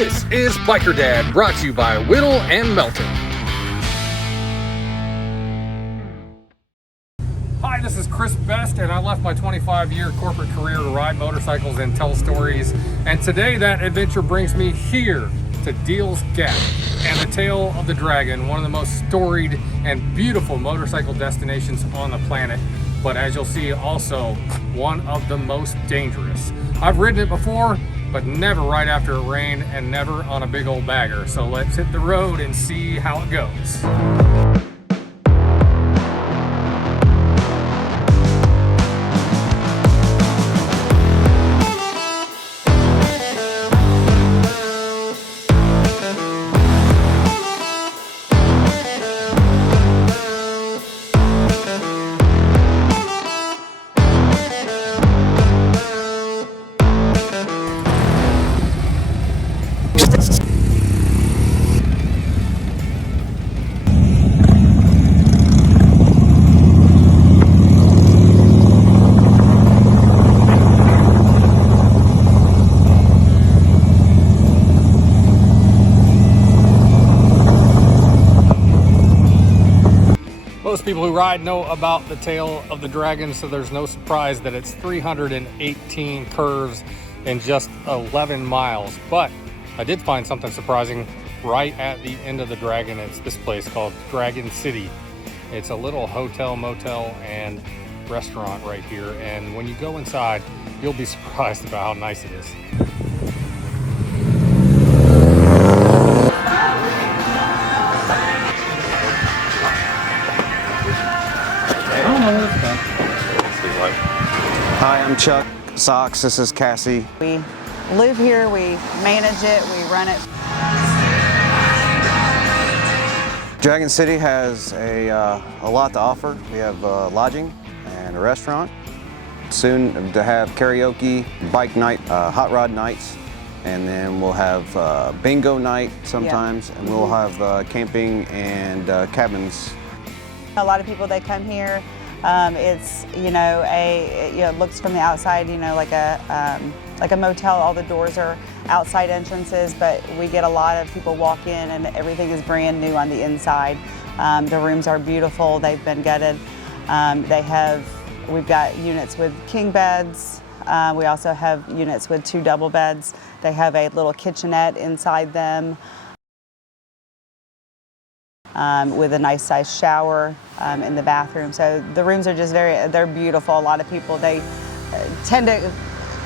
This is Biker Dad, brought to you by Whittle and Melton. Hi, this is Chris Best, and I left my 25-year corporate career to ride motorcycles and tell stories. And today that adventure brings me here to Deals Gap and the Tail of the Dragon, one of the most storied and beautiful motorcycle destinations on the planet. But as you'll see, also one of the most dangerous. I've ridden it before, but never right after it rained and never on a big old bagger. So let's hit the road and see how it goes. Most people who ride know about the Tail of the Dragon, so there's no surprise that it's 318 curves in just 11 miles. But I did find something surprising right at the end of the Dragon. It's this place called Dragon City. It's a little hotel, motel, and restaurant right here. And when you go inside, you'll be surprised about how nice it is. Hi, I'm Chuck Socks. This is Cassie. We live here, we manage it, we run it. Dragon City has a lot to offer. We have lodging and a restaurant. Soon to have karaoke, bike night, hot rod nights, and then we'll have bingo night sometimes, and we'll have camping and cabins. A lot of people, they come here. It's it looks from the outside, like a motel. All the doors are outside entrances, but we get a lot of people walk in and everything is brand new on the inside. The rooms are beautiful. They've been gutted. We've got units with king beds. We also have units with 2 double beds. They have a little kitchenette inside them. With a nice sized shower in the bathroom. So the rooms are just they're beautiful. A lot of people, they tend to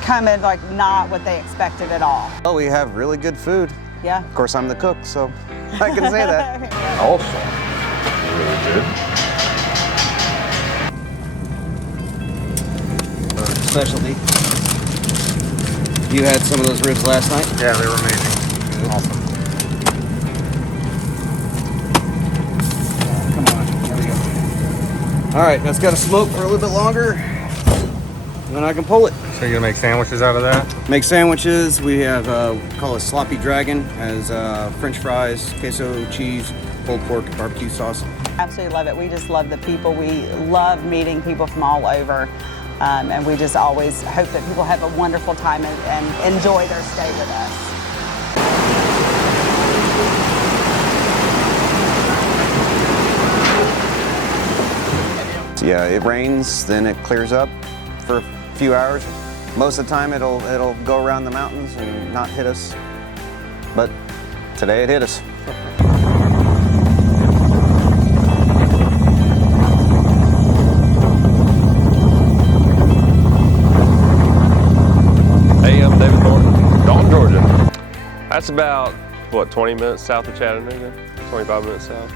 come in like not what they expected at all. Well, we have really good food. Yeah. Of course, I'm the cook, so I can say that. Also, really good. Specialty. You had some of those ribs last night? Yeah, they were amazing. Good. Awesome. All right, that's got to smoke for a little bit longer, then I can pull it. So you're gonna make sandwiches out of that? Make sandwiches. We have call it Sloppy Dragon. Has French fries, queso, cheese, pulled pork, barbecue sauce. Absolutely love it. We just love the people. We love meeting people from all over, and we just always hope that people have a wonderful time and enjoy their stay with us. Yeah, it rains, then it clears up for a few hours. Most of the time it'll go around the mountains and not hit us, but today it hit us. Hey, I'm David Thornton, Dalton, Georgia. That's about, what, 20 minutes south of Chattanooga? 25 minutes south.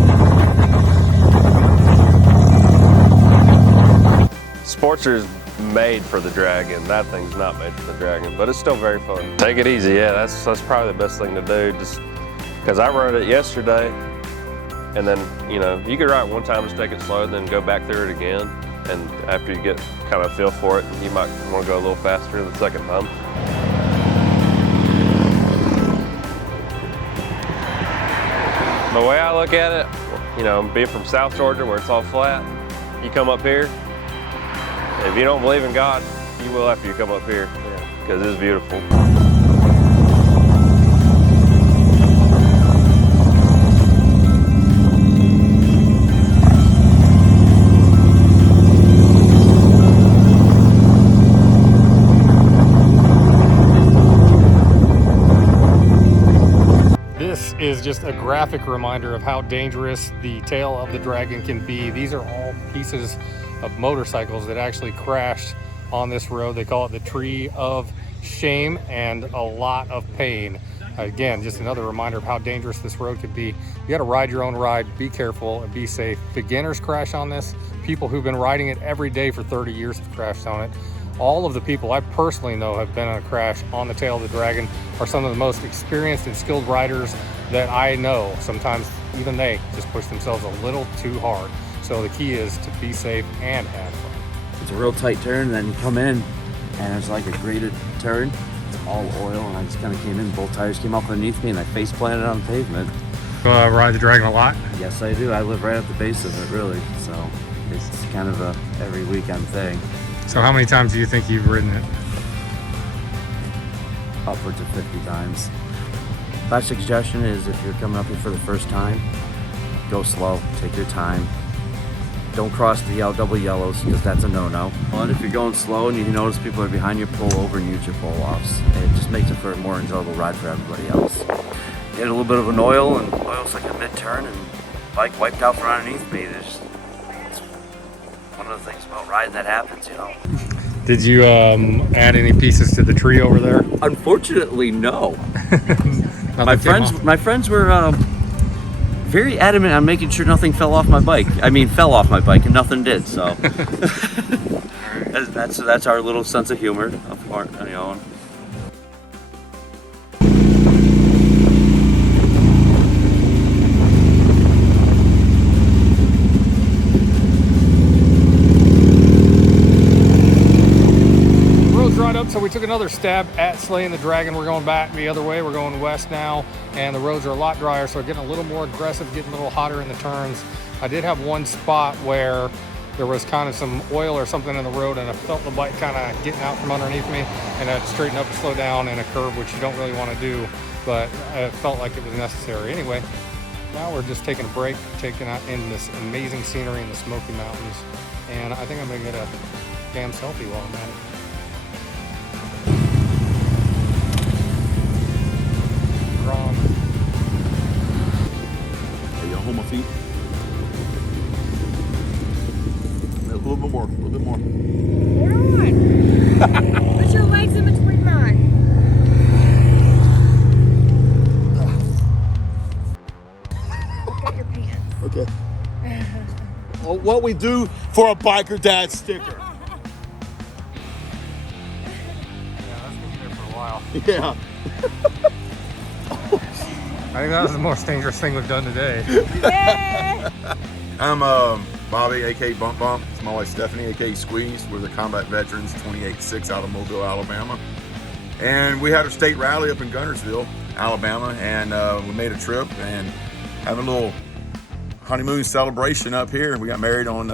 Sportster's made for the Dragon. That thing's not made for the Dragon, but it's still very fun. Take it easy, yeah, that's probably the best thing to do, just because I rode it yesterday, and then, you could ride it one time, just take it slow, then go back through it again, and after you get kind of a feel for it, you might want to go a little faster the second time. The way I look at it, being from South Georgia where it's all flat, you come up here, if you don't believe in God, you will after you come up here, because it's beautiful. is just a graphic reminder of how dangerous the tail of the Dragon can be. These are all pieces of motorcycles that actually crashed on this road. They call it the Tree of Shame, and a lot of pain. Again, just another reminder of how dangerous this road could be. You got to ride your own ride, be careful, and be safe. Beginners crash on this. People who've been riding it every day for 30 years have crashed on it. All of the people I personally know have been in a crash on the tail of the Dragon are some of the most experienced and skilled riders that I know. Sometimes even they just push themselves a little too hard. So the key is to be safe and have fun. It's a real tight turn, and then you come in, and it's like a graded turn. It's all oil, and I just kind of came in, both tires came up underneath me, and I face planted on the pavement. Ride the Dragon a lot? Yes, I do. I live right at the base of it, really. So it's kind of a every weekend thing. So how many times do you think you've ridden it? Upwards of 50 times. My suggestion is if you're coming up here for the first time, go slow, take your time. Don't cross the double yellows, because that's a no-no. But if you're going slow and you notice people are behind you, pull over and use your pull-offs. It just makes it for a more enjoyable ride for everybody else. Get a little bit of an oil, and oil's like a mid-turn, and bike wiped out from underneath me. It's one of the things about riding that happens, you know. Did you add any pieces to the tree over there? Unfortunately, no. My friends were very adamant on making sure nothing fell off my bike. I mean, fell off my bike, and nothing did. So that's our little sense of humor, of course, you know. Up, so we took another stab at slaying the Dragon. We're going back the other way. We're going west now, and the roads are a lot drier, so we're getting a little more aggressive, getting a little hotter in the turns. I did have one spot where there was kind of some oil or something in the road, and I felt the bike kind of getting out from underneath me, and I had to straighten up and slow down in a curve, which you don't really want to do, but I felt like it was necessary. Anyway, now we're just taking a break, taking out in this amazing scenery in the Smoky Mountains, and I think I'm gonna get a damn selfie while I'm at it. Hey, y'all hold my feet. A little bit more, a little bit more. Hold on. Put your legs in between mine. Got your pants. Okay. Well, what we do for a biker dad sticker. Yeah, that's gonna be there for a while. Yeah. I think that was the most dangerous thing we've done today. Yeah. I'm Bobby, aka Bump Bump. It's my wife Stephanie, aka Squeeze. We're the combat veterans, 28-6 out of Mobile, Alabama. And we had a state rally up in Guntersville, Alabama, and we made a trip and have a little honeymoon celebration up here. We got married on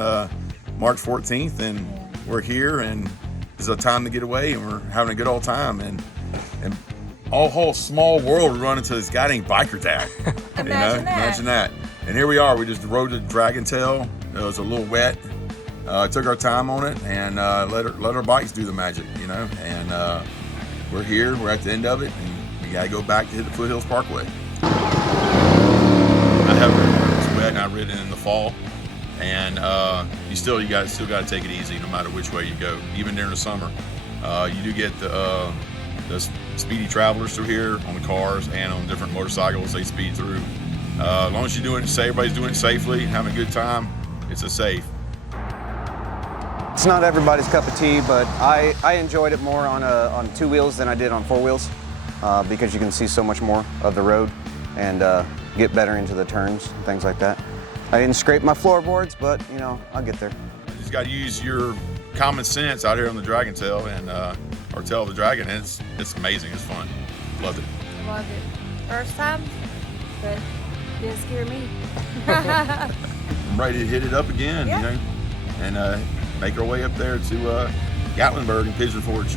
March 14th, and we're here, and it's a time to get away, and we're having a good old time. And all whole small world we run into this guy named Biker Dad. Imagine that. And here we are. We just rode the Dragon Tail. It was a little wet. Took our time on it, and let our bikes do the magic, you know. And we're here. We're at the end of it, and we gotta go back to hit the Foothills Parkway. I haven't ridden when it was wet, and I ridden in the fall. And you still gotta take it easy no matter which way you go, even during the summer. You do get the speedy travelers through here on the cars and on different motorcycles. They speed through. As long as you're doing it, everybody's doing it safely and having a good time, it's a safe. It's not everybody's cup of tea, but I enjoyed it more on two wheels than I did on four wheels because you can see so much more of the road and get better into the turns and things like that. I didn't scrape my floorboards, but you know, I'll get there. You just got to use your common sense out here on the Dragon Tail and or Tail of the Dragon. And it's amazing. It's fun. Loved it. Loved it. First time, but didn't scare me. I'm ready to hit it up again, Yeah. you know, and make our way up there to Gatlinburg and Pigeon Forge.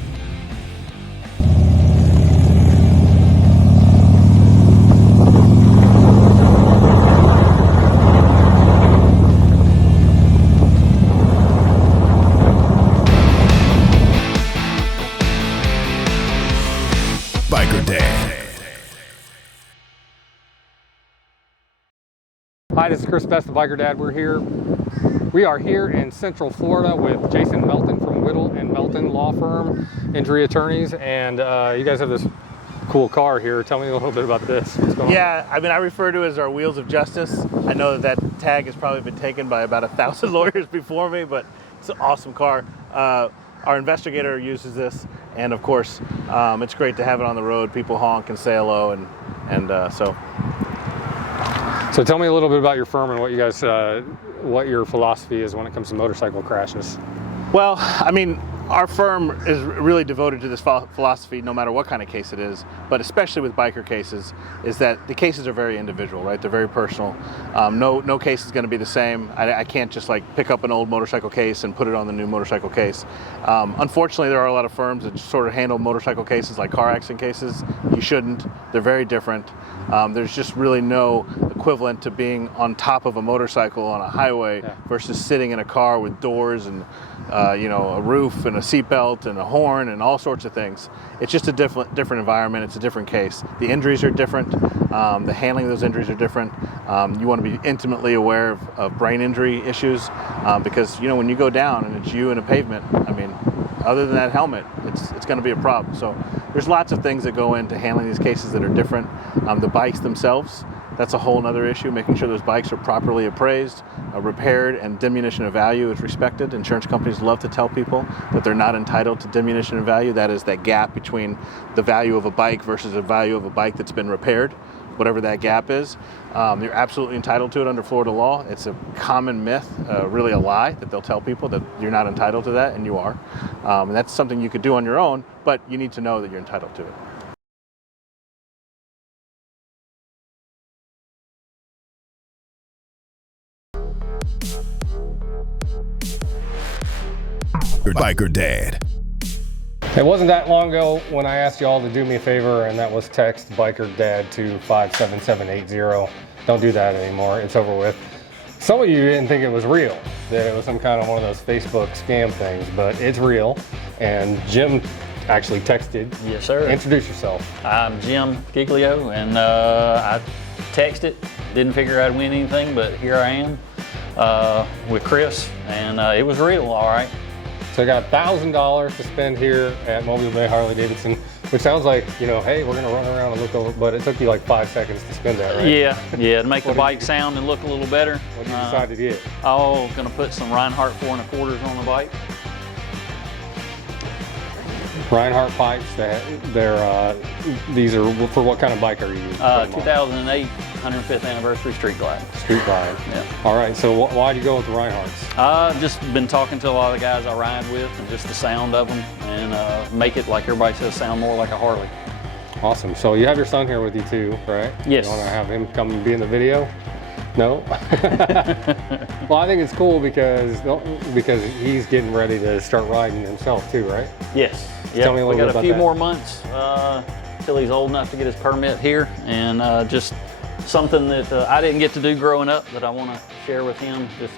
Biker Day. Hi, this is Chris Best, the Biker Dad. We are here in Central Florida with Jason Melton from Whittle and Melton Law Firm, injury attorneys, and you guys have this cool car here. Tell me a little bit about this. What's going on? Yeah, I mean, I refer to it as our Wheels of Justice. I know that tag has probably been taken by about 1,000 lawyers before me, but it's an awesome car. Our investigator uses this, and of course, it's great to have it on the road. People honk and say hello, and so. So tell me a little bit about your firm and what you guys, what your philosophy is when it comes to motorcycle crashes. Well, I mean, our firm is really devoted to this philosophy no matter what kind of case it is, but especially with biker cases, is that the cases are very individual, right? They're very personal. No case is going to be the same. I can't just like pick up an old motorcycle case and put it on the new motorcycle case. Unfortunately, there are a lot of firms that sort of handle motorcycle cases like car accident cases. You shouldn't. They're very different. There's just really no equivalent to being on top of a motorcycle on a highway versus sitting in a car with doors and a roof and a seatbelt and a horn and all sorts of things. It's just a different environment. It's a different case. The injuries are different. The handling of those injuries are different. You want to be intimately aware of brain injury issues because when you go down and it's you in a pavement, I mean, other than that helmet, it's going to be a problem. So there's lots of things that go into handling these cases that are different. The bikes themselves, that's a whole other issue, making sure those bikes are properly appraised, repaired, and diminution of value is respected. Insurance companies love to tell people that they're not entitled to diminution of value. That is that gap between the value of a bike versus the value of a bike that's been repaired, whatever that gap is. You're absolutely entitled to it under Florida law. It's a common myth, really a lie, that they'll tell people that you're not entitled to that, and you are. And that's something you could do on your own, but you need to know that you're entitled to it. Biker Dad. It wasn't that long ago when I asked you all to do me a favor, and that was text Biker Dad to 57780. Don't do that anymore. It's over with. Some of you didn't think it was real, that it was some kind of one of those Facebook scam things, but it's real. And Jim actually texted. Yes, sir. Introduce yourself. I'm Jim Giglio, and I texted. Didn't figure I'd win anything, but here I am with Chris, and it was real, all right. So I got $1,000 to spend here at Mobile Bay Harley Davidson, which sounds like, hey, we're gonna run around and look over, but it took you like 5 seconds to spend that, right? Yeah, to make the bike sound and look a little better. What did you decide to get? Oh, gonna put some Reinhardt 4 1/4s on the bike. Reinhardt pipes, these are, for what kind of bike are you using? 2008 105th anniversary Street Glide. Street Glide. Yeah. All right, so why'd you go with the Reinhardts? Just been talking to a lot of the guys I ride with, and just the sound of them, and make it, like everybody says, sound more like a Harley. Awesome. So you have your son here with you too, right? Yes. You want to have him come and be in the video? No? Well, I think it's cool because he's getting ready to start riding himself too, right? Yes. So tell me a little bit about that. We got a few more months till he's old enough to get his permit here, and just something that I didn't get to do growing up that I want to share with him. Just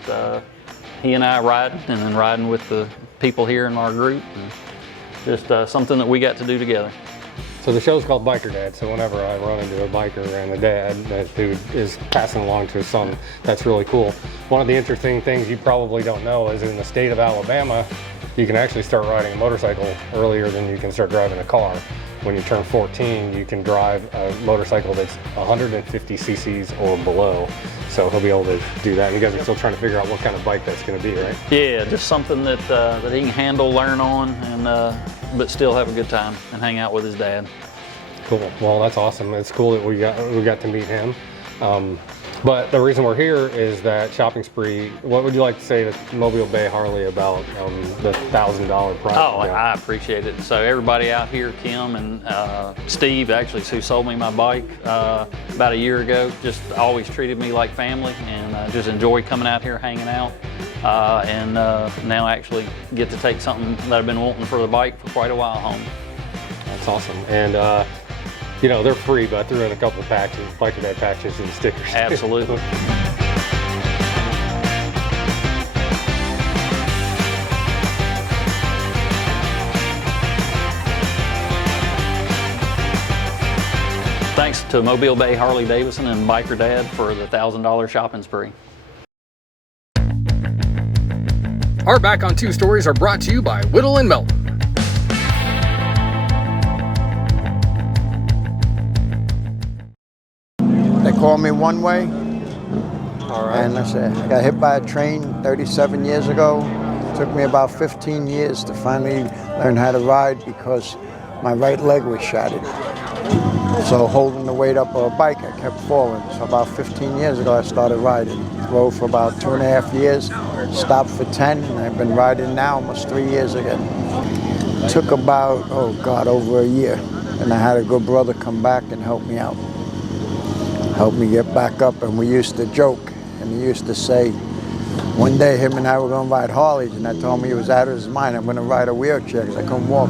he and I riding, and then riding with the people here in our group, and just something that we got to do together. So the show's called Biker Dad, so whenever I run into a biker and a dad who is passing along to his son, that's really cool. One of the interesting things you probably don't know is in the state of Alabama, you can actually start riding a motorcycle earlier than you can start driving a car. When you turn 14, you can drive a motorcycle that's 150 cc's or below. So he'll be able to do that. And you guys are still trying to figure out what kind of bike that's going to be, right? Yeah, just something that that he can handle, learn on, and but still have a good time and hang out with his dad. Cool. Well, that's awesome. It's cool that we got to meet him. But the reason we're here is that shopping spree. What would you like to say to Mobile Bay Harley about the $1,000 price? Oh, I appreciate it. So everybody out here, Kim and Steve, actually, who sold me my bike about a year ago, just always treated me like family, and just enjoy coming out here, hanging out, and now actually get to take something that I've been wanting for the bike for quite a while home. That's awesome. And they're free, but I threw in a couple patches, Biker Dad patches and stickers. Absolutely. thanks to Mobile Bay Harley Davidson and Biker Dad for the $1,000 shopping spree. Our Back on Two stories are brought to you by Whittle and Melton. They call me One Way. All right. And I got hit by a train 37 years ago. It took me about 15 years to finally learn how to ride because my right leg was shattered. So holding the weight up of a bike, I kept falling. So about 15 years ago, I started riding. Rode for about 2.5 years, stopped for 10, and I've been riding now almost 3 years again. It took about, over a year. And I had a good brother come back and help me out. Helped me get back up, and we used to joke, and he used to say, one day him and I were going to ride Harleys, and I told him he was out of his mind. I'm going to ride a wheelchair because I couldn't walk.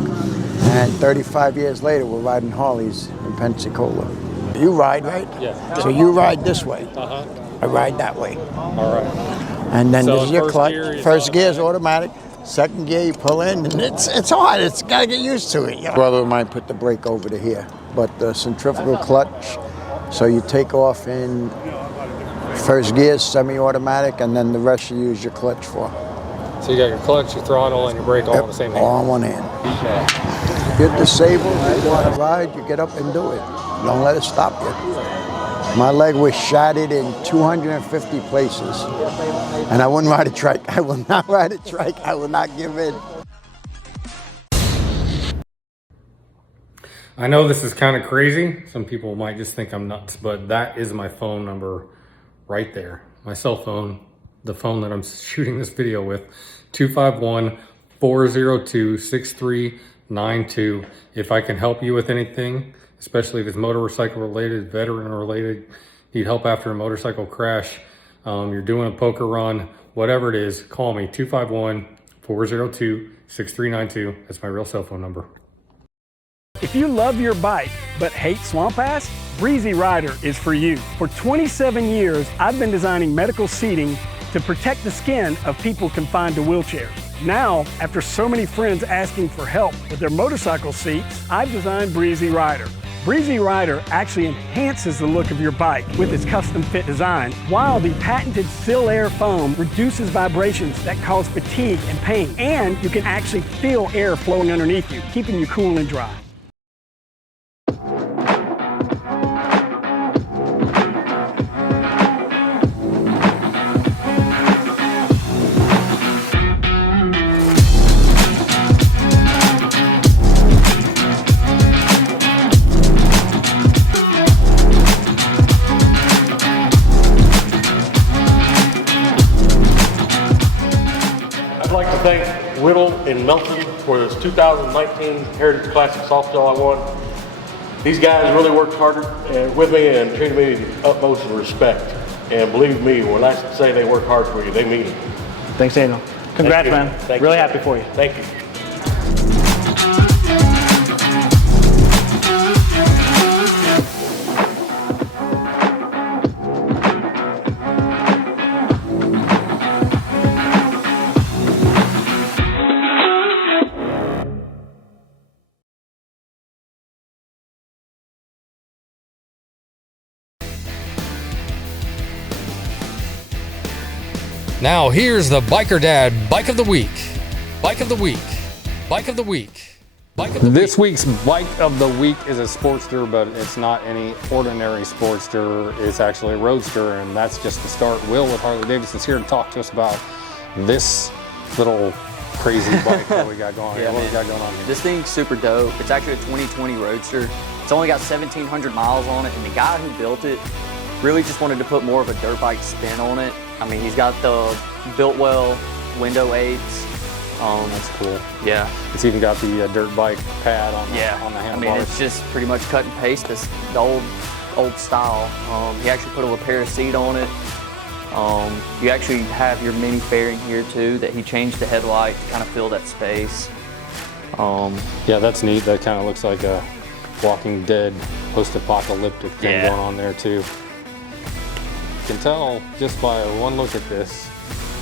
And 35 years later, we're riding Harleys in Pensacola. You ride, right? Yeah. So you ride this way. Uh-huh. I ride that way. All right. And then So this is your first clutch. gear is First gear is automatic. Second gear, you pull in, and it's hard. It's got to get used to it. You know? Brother of mine put the brake over to here, but the centrifugal clutch. So you take off in first gear, semi-automatic, and then the rest you use your clutch for. So you got your clutch, your throttle, and your brake all in the same hand? All in one hand. If you're disabled, you want to ride, you get up and do it. Don't let it stop you. My leg was shattered in 250 places, and I wouldn't ride a trike. I will not ride a trike. I will not give in. I know this is kind of crazy. Some people might just think I'm nuts, but that is my phone number right there. My cell phone, the phone that I'm shooting this video with, 251-402-6392. If I can help you with anything, especially if it's motorcycle related, veteran related, need help after a motorcycle crash, you're doing a poker run, whatever it is, call me, 251-402-6392. That's my real cell phone number. If you love your bike but hate swamp ass, Breezy Rider is for you. For 27 years, I've been designing medical seating to protect the skin of people confined to wheelchairs. Now, after so many friends asking for help with their motorcycle seats, I've designed Breezy Rider. Breezy Rider actually enhances the look of your bike with its custom fit design, while the patented Still Air foam reduces vibrations that cause fatigue and pain. And you can actually feel air flowing underneath you, keeping you cool and dry. I'd like to thank Whittle and Melton for this 2019 Heritage Classic Softball I won. These guys really worked harder with me and treated me with the utmost respect. And believe me, when I say they work hard for you, they mean it. Thanks, Daniel. Congrats, man. Thank Really you. happy for you. Thank you. Now here's the Biker Dad Bike of the Week. Bike of the Week. Bike of the Week. Bike of the This week's Bike of the Week is a Sportster, but it's not any ordinary Sportster. It's actually a Roadster, and that's just the start. Will with Harley Davidson is here to talk to us about this little crazy bike that we got going on. Yeah, what we got going on here? This thing's super dope. It's actually a 2020 Roadster. It's only got 1,700 miles on it, and the guy who built it really just wanted to put more of a dirt bike spin on it. I mean, he's got the Built-Well window aids. That's cool. Yeah. It's even got the dirt bike pad on the handlebars. I mean, it's just pretty much cut and paste the old style. He actually put a repair seat on it. You actually have your mini fairing here too that he changed the headlight to kind of fill that space. Yeah, that's neat. That kind of looks like a Walking Dead post-apocalyptic thing going on there too. You can tell just by one look at this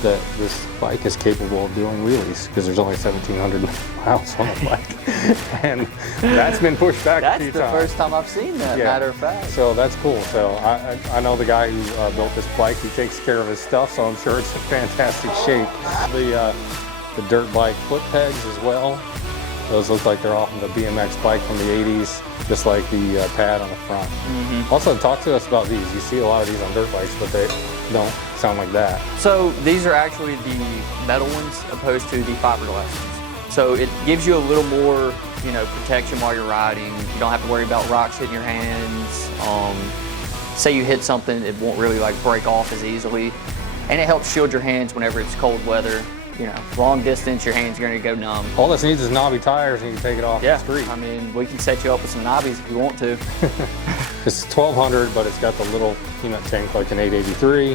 that this bike is capable of doing wheelies because there's only 1,700 miles on the bike. And that's been pushed back a few times. That's the first time I've seen that, matter of fact. So that's cool. So I know the guy who built this bike. He takes care of his stuff, so I'm sure it's in fantastic shape. The dirt bike foot pegs as well. Those look like they're off of a BMX bike from the 80s, just like the pad on the front. Also, talk to us about these. You see a lot of these on dirt bikes, but they don't sound like that. So these are actually the metal ones opposed to the fiberglass ones. So it gives you a little more, you know, protection while you're riding. You don't have to worry about rocks hitting your hands. Say you hit something, it won't really like break off as easily. And it helps shield your hands whenever it's cold weather. You know, long distance, your hands are gonna go numb. All this needs is knobby tires and you can take it off the street. I mean, we can set you up with some knobbies if you want to. It's 1,200, but it's got the little peanut tank like an 883,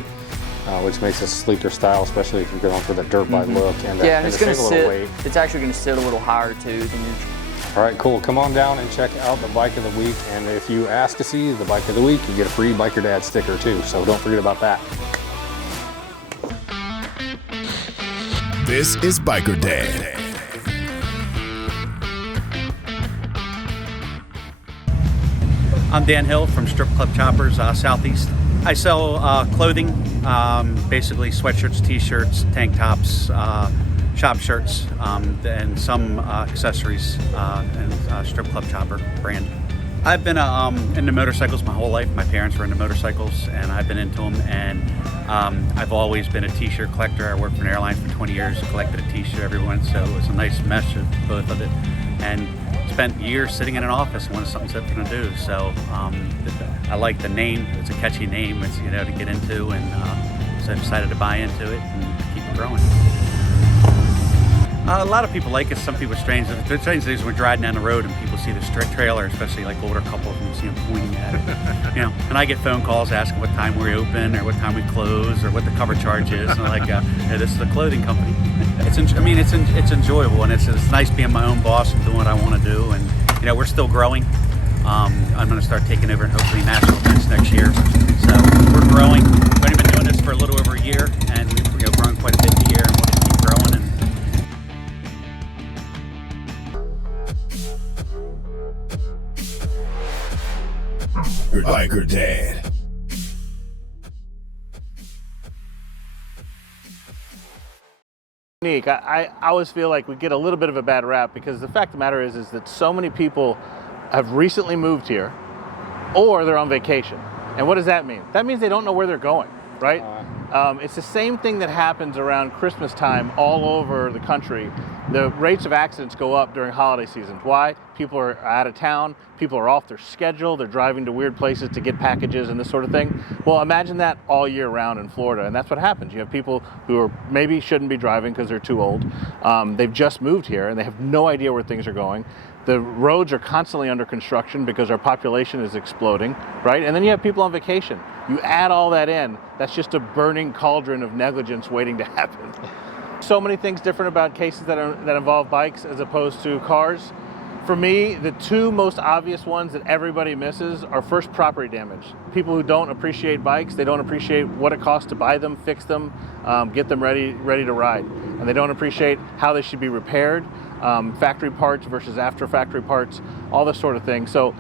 which makes a sleeker style, especially if you're going for the dirt bike look. And and it's gonna a little weight. It's actually gonna sit a little higher too than your. All right, cool. Come on down and check out the Bike of the Week. And if you ask to see the Bike of the Week, you get a free Biker Dad sticker too. So don't forget about that. This is Biker Dad. I'm Dan Hill from Strip Club Choppers Southeast. I sell clothing, basically sweatshirts, t-shirts, tank tops, shop shirts, and some accessories and Strip Club Chopper brand. I've been into motorcycles my whole life. My parents were into motorcycles and I've been into them, and I've always been a t-shirt collector. I worked for an airline for 20 years, collected a t-shirt every once, so it was a nice mesh of both of it. And spent years sitting in an office wanting something to do. So I like the name. It's a catchy name. It's, you know, to get into, and so I decided to buy into it and keep it growing. A lot of people like it. Some people are strange. The strange things when we're driving down the road and people see the trailer, especially like older couples, and you see them pointing at it. You know, and I get phone calls asking what time we open or what time we close or what the cover charge is. And I'm like, this is a clothing company. It's enjoyable, and it's nice being my own boss and doing what I want to do. And you know, we're still growing. I'm going to start taking over and hopefully national events next year. So we're growing. We've only been doing this for a little over a year, and we've grown quite a bit a year, and we'll just keep growing. And Biker Dad. Unique. I always feel like we get a little bit of a bad rap because the fact of the matter is that so many people have recently moved here or they're on vacation. And what does that mean? That means they don't know where they're going, right? It's the same thing that happens around Christmas time all over the country. The rates of accidents go up during holiday seasons. Why? People are out of town, people are off their schedule, they're driving to weird places to get packages and this sort of thing. Well, imagine that all year round in Florida, and that's what happens. You have people who are maybe shouldn't be driving because they're too old. They've just moved here and they have no idea where things are going. The roads are constantly under construction because our population is exploding, right? And then you have people on vacation. You add all that in, that's just a burning cauldron of negligence waiting to happen. So many things different about cases that involve bikes as opposed to cars. For me, the two most obvious ones that everybody misses are first property damage. People who don't appreciate bikes, they don't appreciate what it costs to buy them, fix them, get them ready to ride. And they don't appreciate how they should be repaired, factory parts versus after factory parts, all this sort of thing. So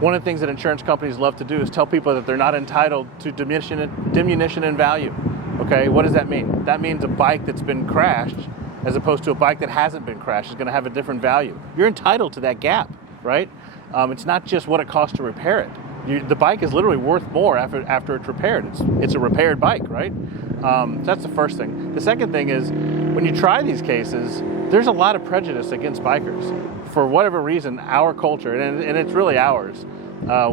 one of the things that insurance companies love to do is tell people that they're not entitled to diminution in value. Okay, what does that mean? That means a bike that's been crashed as opposed to a bike that hasn't been crashed is going to have a different value. You're entitled to that gap, right? It's not just what it costs to repair it. The bike is literally worth more after it's repaired. It's a repaired bike, right? So that's the first thing. The second thing is, when you try these cases, there's a lot of prejudice against bikers. For whatever reason, our culture, and it's really ours,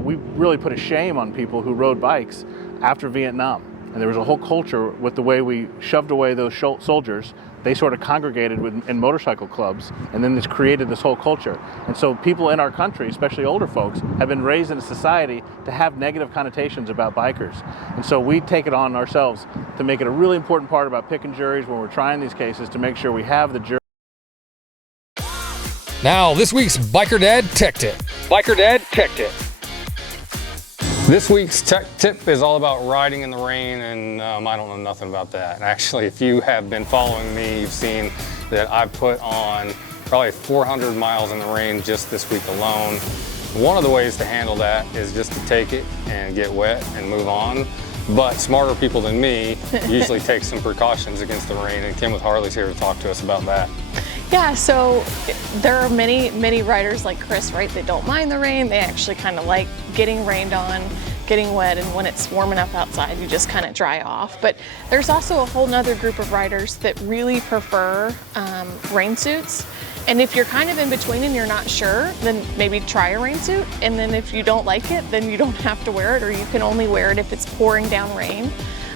we really put a shame on people who rode bikes after Vietnam. And there was a whole culture with the way we shoved away those soldiers. They sort of congregated in motorcycle clubs, and then this created this whole culture. And so people in our country, especially older folks, have been raised in a society to have negative connotations about bikers. And so we take it on ourselves to make it a really important part about picking juries when we're trying these cases, to make sure we have the jury. Now, this week's Biker Dad Tech Tip. Biker Dad Tech Tip. This week's tech tip is all about riding in the rain, and I don't know nothing about that. Actually, if you have been following me, you've seen that I've put on probably 400 miles in the rain just this week alone. One of the ways to handle that is just to take it and get wet and move on. But smarter people than me usually take some precautions against the rain, and Kim with Harley's here to talk to us about that. Yeah, so there are many riders like Chris, right, that don't mind the rain. They actually kind of like getting rained on, getting wet, and when it's warm enough outside, you just kind of dry off. But there's also a whole nother group of riders that really prefer rain suits. And if you're kind of in between and you're not sure, then maybe try a rain suit. And then if you don't like it, then you don't have to wear it, or you can only wear it if it's pouring down rain.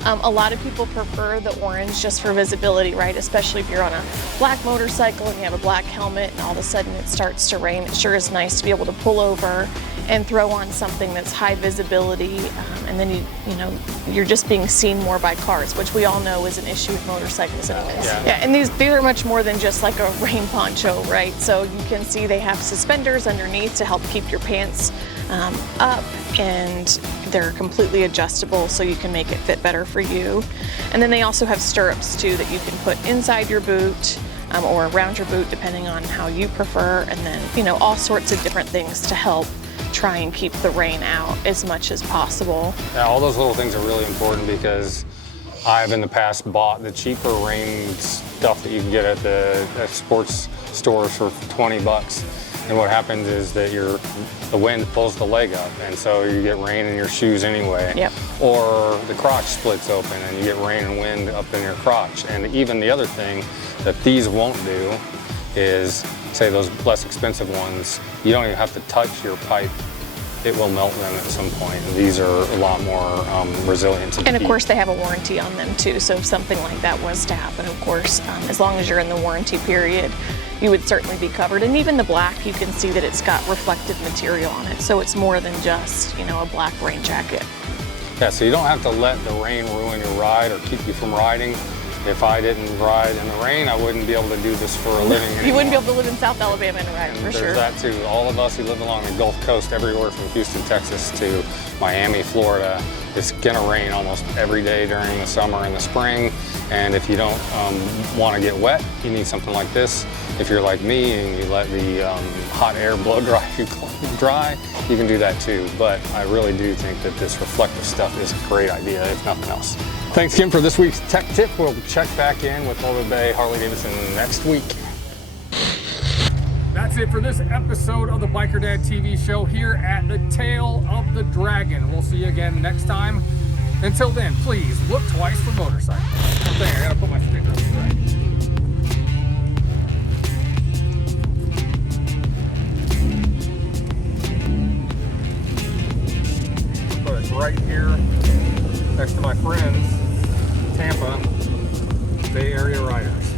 A lot of people prefer the orange just for visibility, right? Especially if you're on a black motorcycle and you have a black helmet and all of a sudden it starts to rain. It sure is nice to be able to pull over and throw on something that's high visibility, and then you're just being seen more by cars, which we all know is an issue with motorcycles anyways. Yeah, and these are much more than just like a rain poncho, right? So you can see they have suspenders underneath to help keep your pants up, and they're completely adjustable so you can make it fit better for you. And then they also have stirrups too that you can put inside your boot or around your boot depending on how you prefer, and then all sorts of different things to help try and keep the rain out as much as possible. Yeah, all those little things are really important because I've in the past bought the cheaper rain stuff that you can get at the sports stores for 20 bucks. And what happens is that the wind pulls the leg up, and so you get rain in your shoes anyway. Yep. Or the crotch splits open and you get rain and wind up in your crotch. And even the other thing that these won't do is, say those less expensive ones, you don't even have to touch your pipe. It will melt them at some point. And these are a lot more resilient to the And of heat. course they have a warranty on them too, so if something like that was to happen, of course, as long as you're in the warranty period, you would certainly be covered. And even the black, you can see that it's got reflective material on it, so it's more than just a black rain jacket. Yeah, so you don't have to let the rain ruin your ride or keep you from riding. If I didn't ride in the rain, I wouldn't be able to do this for a living anymore. You wouldn't be able to live in South Alabama in a ride, for sure. There's that too. All of us who live along the Gulf Coast, everywhere from Houston, Texas to Miami, Florida, it's gonna rain almost every day during the summer and the spring. And if you don't want to get wet, you need something like this. If you're like me and you let the hot air blow dry you can do that too. But I really do think that this reflective stuff is a great idea, if nothing else. Thanks, Kim, for this week's tech tip. We'll check back in with Motor Bay Harley Davidson next week. That's it for this episode of the Biker Dad TV show here at the Tail of the Dragon. We'll see you again next time. Until then, please look twice for motorcycles. I gotta put my sticker up right. Put it right here next to my friends, Tampa Bay Area Riders.